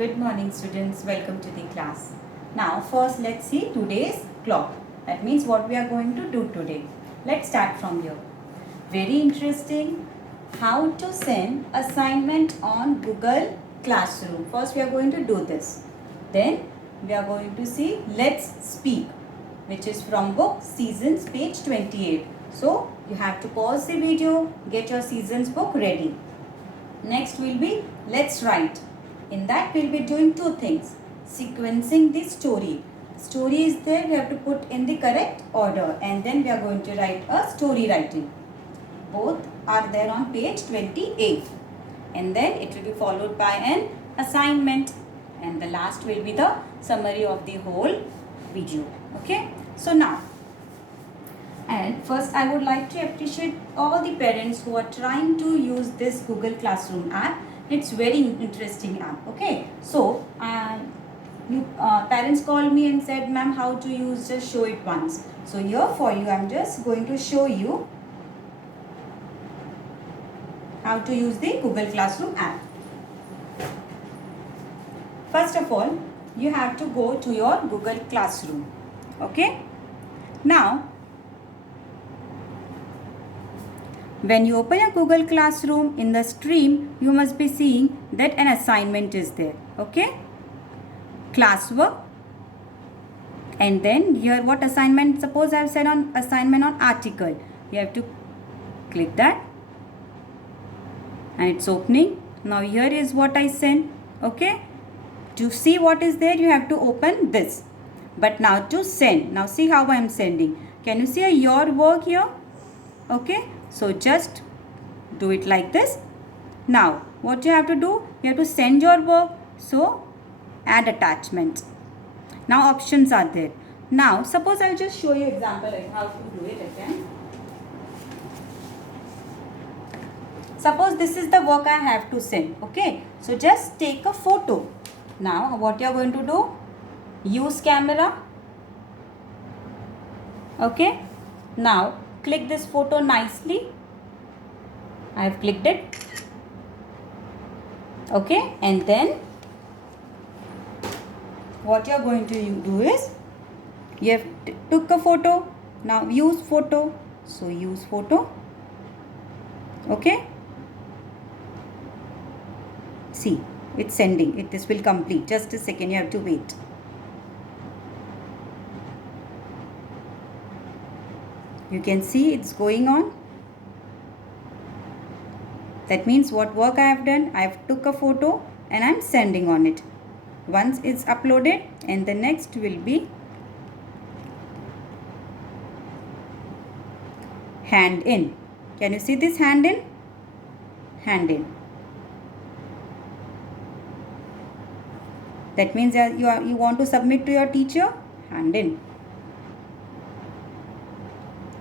Good morning students, welcome to the class. Now first let's see today's clock. That means what we are going to do today. Let's start from here. Very interesting, how to send assignment on Google Classroom. First we are going to do this. Then we are going to see Let's Speak, which is from book Seasons page 28. So you have to pause the video, get your Seasons book ready. Next will be Let's Write. In that we will be doing two things. Sequencing the story. Story is there, we have to put in the correct order and then we are going to write a story writing. Both are there on page 28. And then it will be followed by an assignment. And the last will be the summary of the whole video. Okay. So now, and first I would like to appreciate all the parents who are trying to use this Google Classroom app. It's very interesting app. Okay, so parents called me and said, ma'am, how to use, just show it once. So here for you, I'm just going to show you how to use the Google Classroom app. First of all, you have to go to your Google Classroom. Okay, now when you open your Google Classroom, in the stream, you must be seeing that an assignment is there. Okay? Classwork. And then here what assignment, suppose I have said on assignment on article. You have to click that. And it's opening. Now here is what I sent. Okay? To see what is there, you have to open this. But now to send. Now see how I am sending. Can you see your work here? Okay? So just do it like this. Now what you have to do, you have to send your work. So add attachment. Now options are there. Now suppose I will just show you example like how to do it again. Suppose this is the work I have to send. Okay. So just take a photo. Now what you are going to do, use camera. Okay. Now click this photo nicely. I have clicked it. Okay, and then what you are going to do is you have took a photo. Now use photo. So use photo. Okay. See, it's sending. This will complete. Just a second. You have to wait. You can see it's going on. That means what work I have done, I have took a photo and I am sending on it. Once it's uploaded, and the next will be hand in. Can you see this hand in? Hand in. That means you want to submit to your teacher, hand in.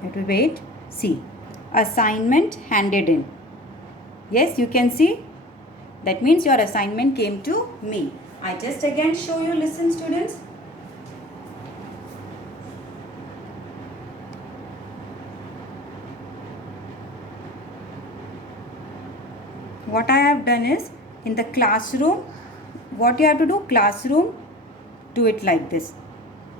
You have to wait. See, assignment handed in. Yes, you can see. That means your assignment came to me. I just again show you. Listen, students. What I have done is, in the classroom, what you have to do, classroom, do it like this.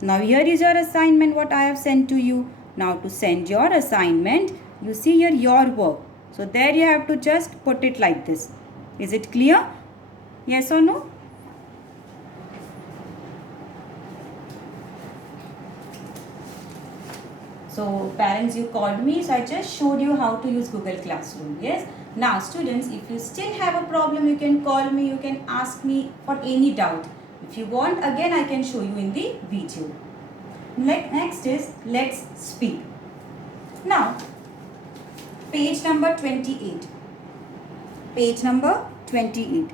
Now here is your assignment, what I have sent to you. Now to send your assignment, you see here your work. So there you have to just put it like this. Is it clear? Yes or no? So parents, you called me, so I just showed you how to use Google Classroom. Yes. Now students, if you still have a problem, you can call me, you can ask me for any doubt. If you want, again I can show you in the video. Next is Let's Speak. Now, page number 28. Page number 28.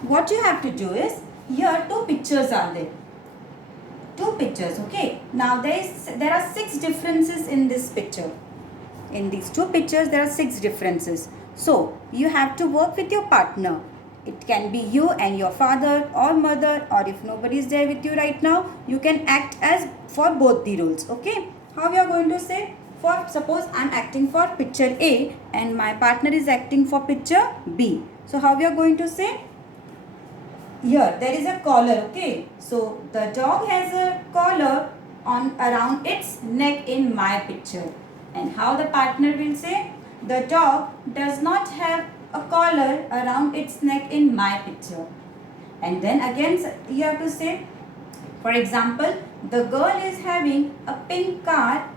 What you have to do is, here two pictures are there. Two pictures, okay. Now there are 6 differences in this picture. In these two pictures, there are 6 differences. So, you have to work with your partner. It can be you and your father or mother, or if nobody is there with you right now, you can act as for both the roles. Okay. How we are going to say? For suppose I am acting for picture A and my partner is acting for picture B. So how we are going to say? Here there is a collar, okay. So the dog has a collar on around its neck in my picture. And how the partner will say? The dog does not have a collar around its neck in my picture. And then again you have to say, for example, the girl is having a pink car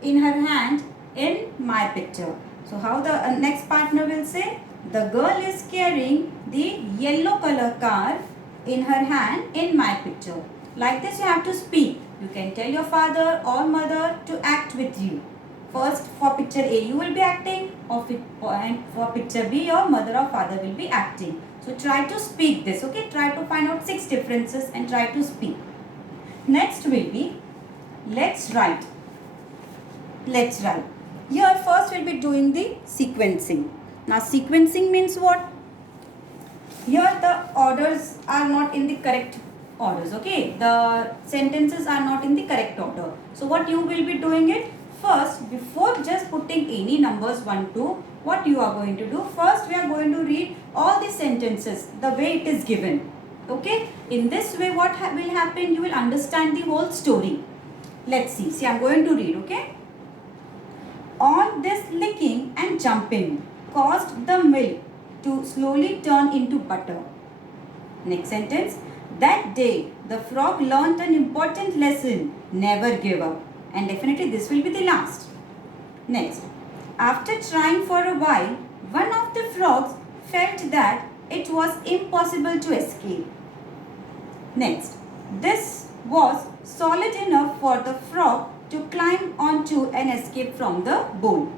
in her hand in my picture. So how the next partner will say? The girl is carrying the yellow color car in her hand in my picture. Like this you have to speak. You can tell your father or mother to act with you. First for picture A you will be acting, and for picture B your mother or father will be acting. So try to speak this, okay. Try to find out 6 differences and try to speak. Next will be let's write. Let's write. Here first we'll be doing the sequencing. Now sequencing means what? Here the orders are not in the correct orders, okay. The sentences are not in the correct order. So what you will be doing it? First, before just putting any numbers 1, 2, what you are going to do? First we are going to read all the sentences the way it is given. Okay. In this way what will happen? You will understand the whole story. Let's see. See, I am going to read, okay. On this licking and jumping caused the milk to slowly turn into butter. Next sentence. That day the frog learned an important lesson. Never give up. And definitely this will be the last. Next. After trying for a while, one of the frogs felt that it was impossible to escape. Next. This was solid enough for the frog to climb onto and escape from the bowl.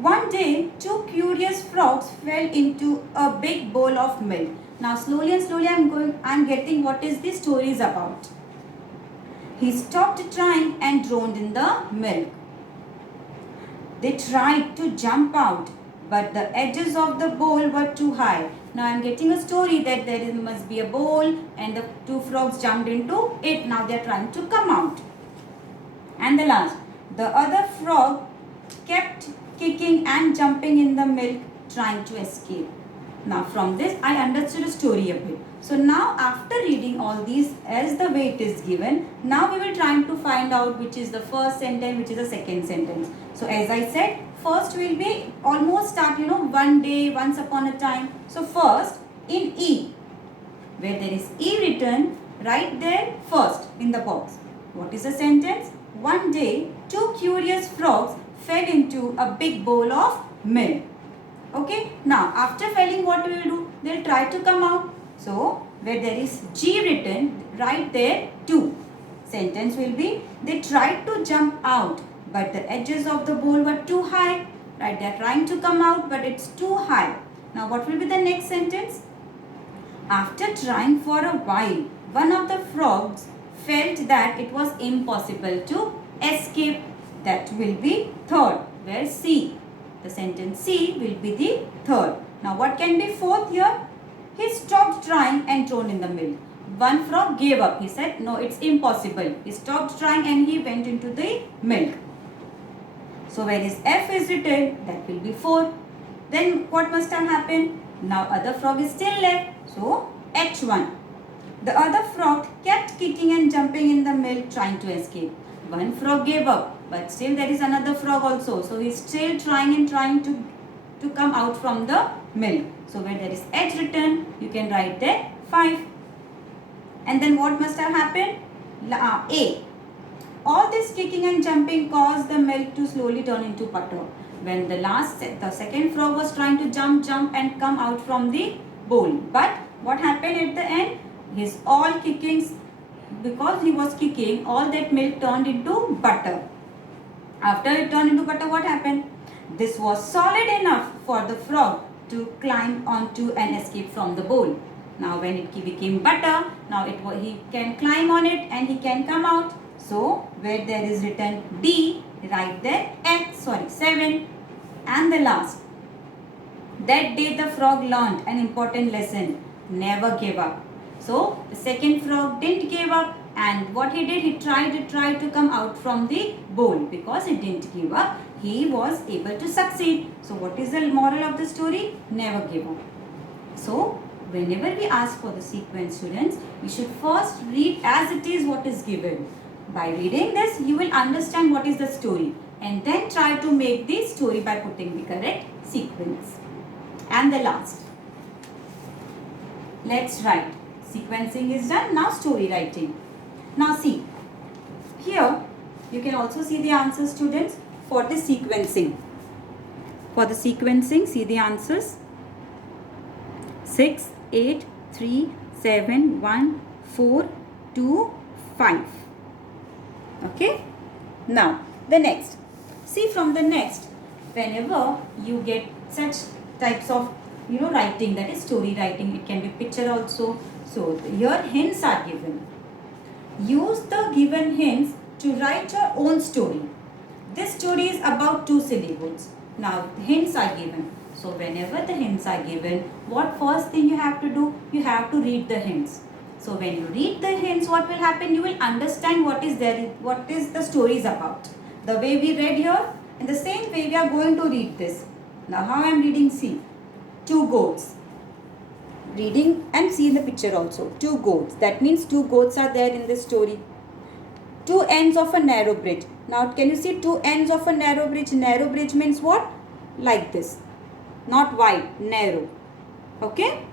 One day, 2 curious frogs fell into a big bowl of milk. Now slowly and slowly I'm getting what is the story is about. He stopped trying and drowned in the milk. They tried to jump out, but the edges of the bowl were too high. Now I am getting a story that there must be a bowl and the 2 frogs jumped into it. Now they are trying to come out. And the last, the other frog kept kicking and jumping in the milk trying to escape. Now from this I understood a story a bit. So now after reading all these as the way it is given, now we will try to find out which is the first sentence, which is the second sentence. So as I said, first will be almost start, one day, once upon a time. So first in E, where there is E written, write there first in the box. What is the sentence? One day, 2 curious frogs fell into a big bowl of milk. Okay. Now after falling, what we will do? They will try to come out. So where there is G written, write there 2. Sentence will be, they tried to jump out, but the edges of the bowl were too high. Right, they are trying to come out, but it's too high. Now what will be the next sentence? After trying for a while, one of the frogs felt that it was impossible to escape. That will be third, where C. The sentence C will be the third. Now what can be fourth here? He stopped trying and drowned in the milk. One frog gave up. He said, no, it's impossible. He stopped trying and he went into the milk. So where is F is written, that will be 4. Then what must have happened? Now other frog is still left. So H1. The other frog kept kicking and jumping in the milk trying to escape. One frog gave up. But still there is another frog also. So he is still trying to come out from the milk. So where there is H written, you can write there 5. And then what must have happened? A. All this kicking and jumping caused the milk to slowly turn into butter. When the second frog was trying to jump and come out from the bowl. But what happened at the end? His all kickings, because he was kicking, all that milk turned into butter. After it turned into butter, what happened? This was solid enough for the frog to climb onto and escape from the bowl. Now when it became butter, now he can climb on it and he can come out. So where there is written D, write there 7. And the last. That day the frog learned an important lesson. Never give up. So the second frog didn't give up. And what he did, he tried to come out from the bowl. Because he didn't give up, he was able to succeed. So what is the moral of the story? Never give up. So whenever we ask for the sequence, students, we should first read as it is what is given. By reading this, you will understand what is the story and then try to make the story by putting the correct sequence. And the last, let's write. Sequencing is done. Now story writing. Now see, here you can also see the answers, students, for the sequencing. For the sequencing, see the answers. 6, 8, 3, 7, 1, 4, 2, 5. Okay. Now the next. See, from the next, whenever you get such types of writing, that is story writing, it can be picture also. So here hints are given. Use the given hints to write your own story. This story is about two silly goats. Now hints are given. So whenever the hints are given, what first thing you have to do? You have to read the hints. So when you read the hints, what will happen? You will understand what is there, what is the story is about. The way we read here, in the same way we are going to read this. Now how I am reading, see. Two goats. Reading and see in the picture also. Two goats. That means two goats are there in this story. Two ends of a narrow bridge. Now can you see two ends of a narrow bridge? Narrow bridge means what? Like this. Not wide, narrow. Okay?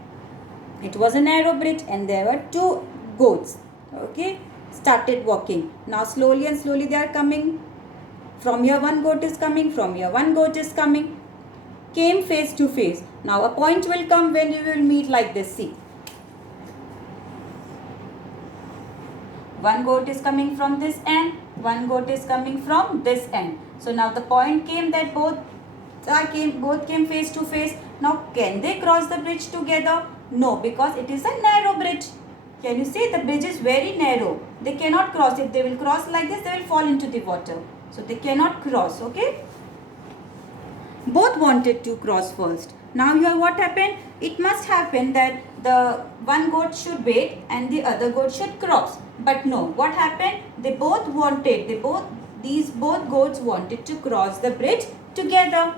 It was a narrow bridge and there were two goats. Okay? Started walking. Now slowly and slowly they are coming. From here one goat is coming. From here one goat is coming. Came face to face. Now a point will come when you will meet like this. See. One goat is coming from this end. One goat is coming from this end. So now the point came that both came face to face. Now can they cross the bridge together? No, because it is a narrow bridge. Can you see the bridge is very narrow? They cannot cross. If they will cross like this, they will fall into the water. So they cannot cross. Okay. Both wanted to cross first. Now here what happened? It must happen that the one goat should wait and the other goat should cross. But no, what happened? These both goats wanted to cross the bridge together.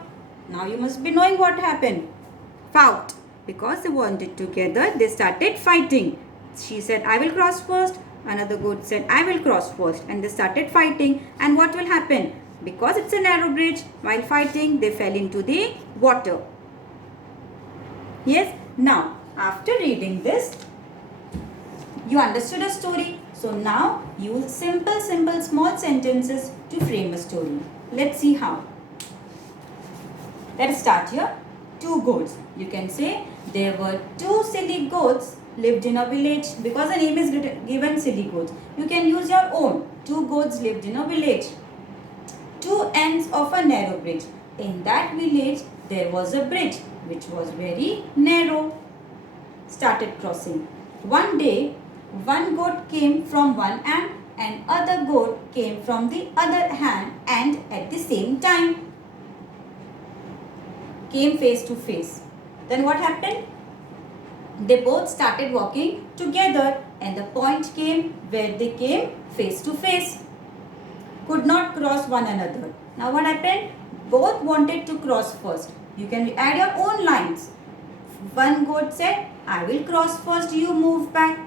Now you must be knowing what happened. Fought. Because they wanted together, they started fighting. She said, I will cross first. Another goat said, I will cross first. And they started fighting. And what will happen? Because it's a narrow bridge, while fighting, they fell into the water. Yes. Now, after reading this, you understood a story. So now, use simple, small sentences to frame a story. Let's see how. Let's start here. Two goats. You can say, there were two silly goats lived in a village. Because the name is given silly goats. You can use your own. Two goats lived in a village. Two ends of a narrow bridge. In that village, there was a bridge which was very narrow. Started crossing. One day, one goat came from one end and other goat came from the other hand and at the same time. Came face to face. Then what happened? They both started walking together and the point came where they came face to face. Could not cross one another. Now what happened? Both wanted to cross first. You can add your own lines. One goat said, I will cross first, you move back.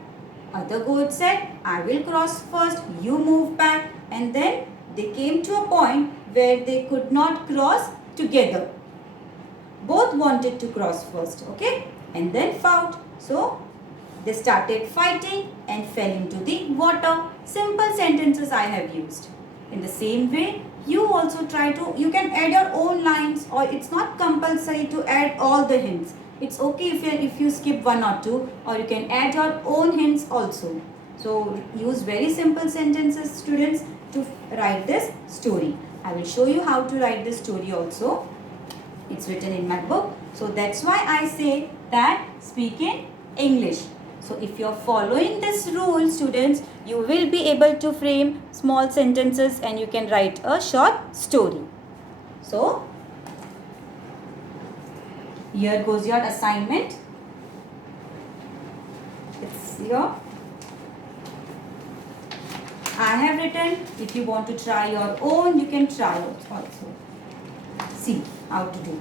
Other goat said, I will cross first, you move back. And then they came to a point where they could not cross together. Both wanted to cross first, okay? And then fought. So, they started fighting and fell into the water. Simple sentences I have used. In the same way, you also you can add your own lines, or it's not compulsory to add all the hints. It's okay if you skip one or two, or you can add your own hints also. So, use very simple sentences, students, to write this story. I will show you how to write this story also. It's written in my book. So, that's why I say that speak in English. So, if you are following this rule, students, you will be able to frame small sentences and you can write a short story. So, here goes your assignment. It's here. I have written. If you want to try your own, you can try also. See how to do.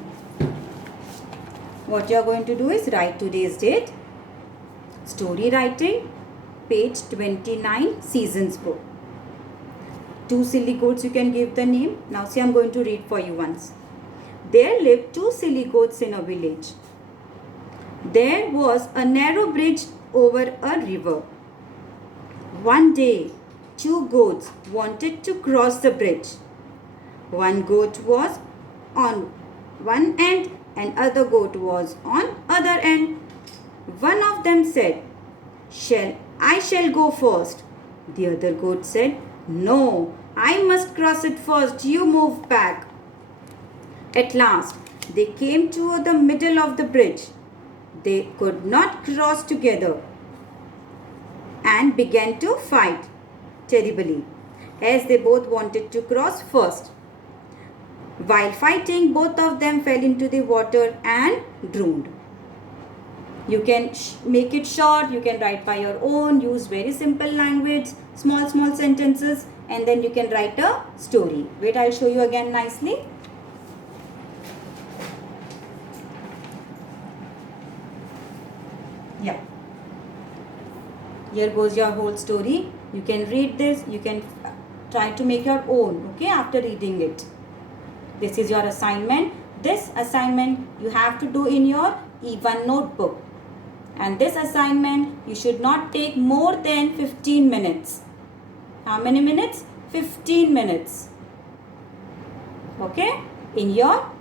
what you are going to do is write today's date, story writing, page 29, Seasons book. 2 silly goats you can give the name. Now see, I'm going to read for you once. There lived 2 silly goats in a village. There was a narrow bridge over a river. One day, 2 goats wanted to cross the bridge. One goat was on one end and other goat was on other end. One of them said, I shall go first. The other goat said, no, I must cross it first. You move back. At last, they came to the middle of the bridge. They could not cross together and began to fight terribly as they both wanted to cross first. While fighting, both of them fell into the water and drowned. You can make it short, you can write by your own, use very simple language, small sentences, and then you can write a story. Wait, I'll show you again nicely. Yeah. Here goes your whole story. You can read this. You can try to make your own, okay, after reading it. This is your assignment. This assignment you have to do in your E1 notebook. And this assignment you should not take more than 15 minutes. How many minutes? 15 minutes. Okay? In your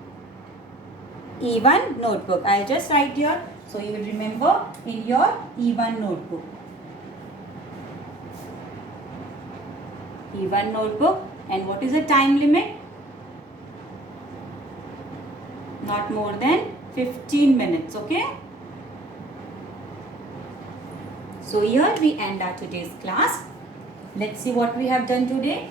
E1 notebook. I'll just write here so you will remember in your E1 notebook. E1 notebook. And what is the time limit? Not more than 15 minutes. Okay? So here we end our today's class. Let's see what we have done today.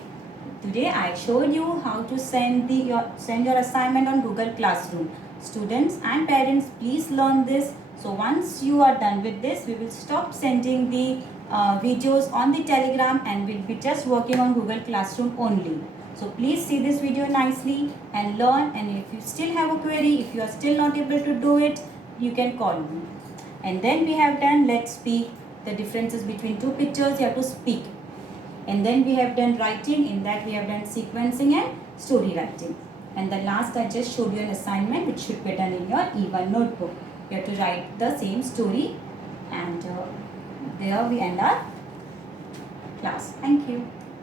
Today I showed you how to send your assignment on Google Classroom. Students and parents, please learn this. So once you are done with this, we will stop sending the videos on the Telegram and we'll be just working on Google Classroom only. So please see this video nicely and learn, and if you still have a query, if you are still not able to do it, you can call me. And then we have done let's speak, the differences between two pictures, you have to speak. And then we have done writing, in that we have done sequencing and story writing. And the last I just showed you an assignment which should be done in your E1 notebook. You have to write the same story, and there we end our class. Thank you.